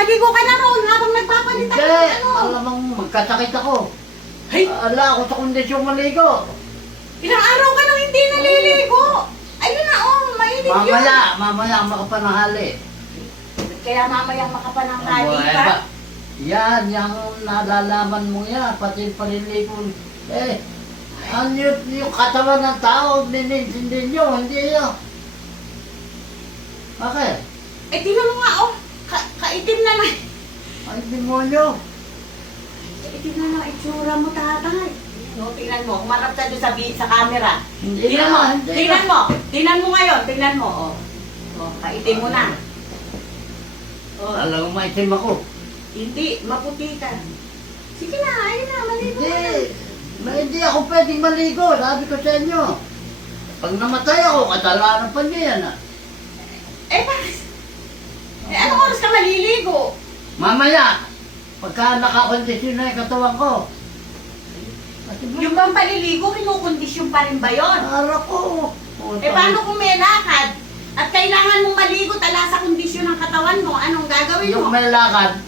maligo ka na roon habang nagpapalitan Hindi, ng ano. alam mong magkasakit ako. Ay, Ala ako sa kondisyon maligo. ilang araw ka nang hindi naliligo. Ayun na, oh, mainit yun. Mamaya makapanahali. Kaya mamayang makapananghali ka. Yan, yung nalalaman mo yan, pati paliligo. Ano yung katawan ng tao, hindi nyo, hindi yun. Bakit? Eh, tingnan mo nga, oh, kaitim na lang. Ay, demonyo. Kaitim na lang itsura mo, tatay. No, tingnan mo, umarap ka doon sa camera. Hindi Tingnan mo, na, hindi tingnan na. mo. Tingnan mo ngayon, tingnan mo. Oh, oh kaitim mo na. Oh, Alam mo, maitim ako. hindi, maputi ka. Sige na, ayun na, maligo ka na. Hindi ako pwedeng maligo, sabi ko sa inyo. Pag namatay ako, katalanan pa niya yan. Eh, bakit? Eh, anong oras ka maliligo? Mamaya, pagka nakakondisyon na yung katawan ko. Kasi Yung bang paliligo, kinukondisyon pa rin ba yun? araw ko. Eh, paano kung may lakad? At kailangan mong maligo tala sa kondisyon ng katawan mo, anong gagawin Yung mo? may lakad,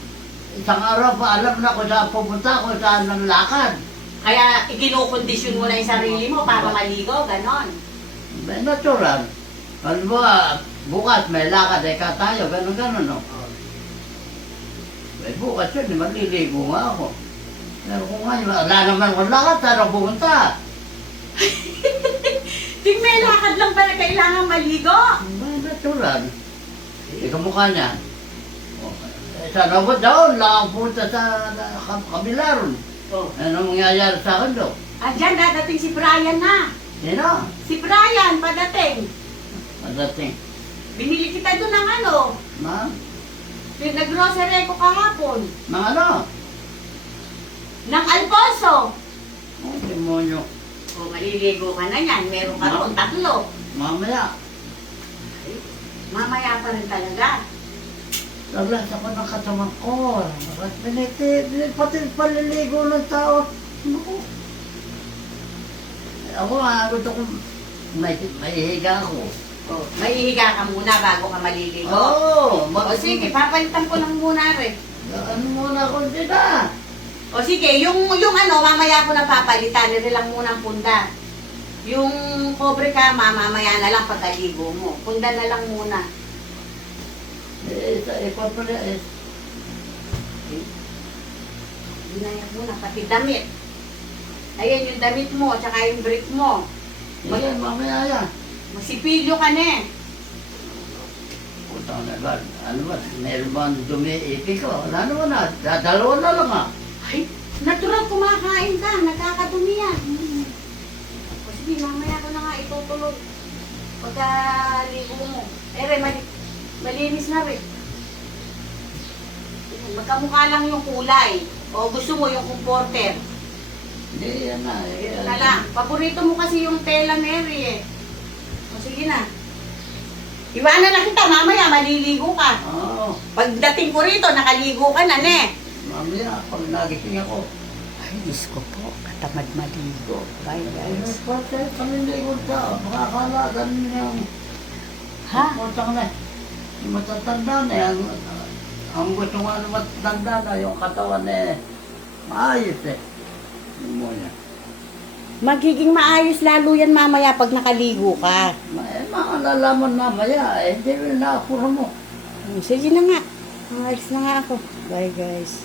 isang araw pa alam na ko saan pupunta ko, saan ng lakad. Kaya ikinukondisyon mo na yung sarili mo para maligo, ganon. May natural. Alam mo, bukas may lakad, ka tayo, gano'n, no? May bukas yun, maliligo nga ako. Pero kung nga, wala naman akong lakad, saan ako pupunta? Ting may lakad lang pala kailangan maligo. May natural. Ikaw mukha niya. Sana ba daw, lang punta sa kabila ron. Oh. Ano mangyayari sa akin do? Diyan dadating si Brian na. Sino? Si Brian, padating. Madating. Binili kita doon ng ano. Ma? Nag-grocery ko kahapon. Mga ano? Ng Alfonso. Oh, demonyo. O, maliligo ka na yan. Meron ka roon, tatlo. Mamaya. Mamaya pa rin talaga. Naglas ako ng katawan ko. Pati paliligo ng tao. Naku. Ako nga, gusto ko may higa ako. O, mahihiga ka muna bago ka maliligo. Oo. O sige, papalitan ko lang muna rin. Ano muna ko sila? O sige, yung ano, mamaya ko na papalitan. Nire lang muna ang punda. Yung cobre ka, mamaya na lang pagkaligo mo. Punda na lang muna. Ikaw pala Binayak muna, pati damit. Ayan yung damit mo, tsaka yung brief mo. Sige, mamaya yan. Magsipilyo ka na eh. Putang na ba? Ano ba? Meron ba dumi-ipi ko? Wala naman na. Dalawa na lang ah. Ay, natural kumakain ka, nagkakadumi yan. O sige, mamaya ko na nga itutulog. Pagkaligo mo. Malinis na rin. Magkamukha lang yung kulay. O gusto mo yung comforter. Hindi, yan na. Ito na lang. Paborito mo kasi yung tela Mary eh. O sige na. Iwanan na kita, mamaya maliligo ka. Oo. Pagdating ko rito, nakaligo ka na, ne? Mamaya, pag nagising ako. Ay, Diyos ko po, katamad maligo. Bye, guys. Pati kami ligon ka. Makakala, ganun yung... Ha? Putang na. Yung matatanda na yan. Ang gusto nga na matatanda na yung katawan eh. Maayos eh. Yung mo yan. Magiging maayos lalo yan mamaya pag nakaligo ka. Makalalaman mamaya eh. Hindi mo na apuro mo. Sige na nga. Maayos na nga ako. Bye, guys.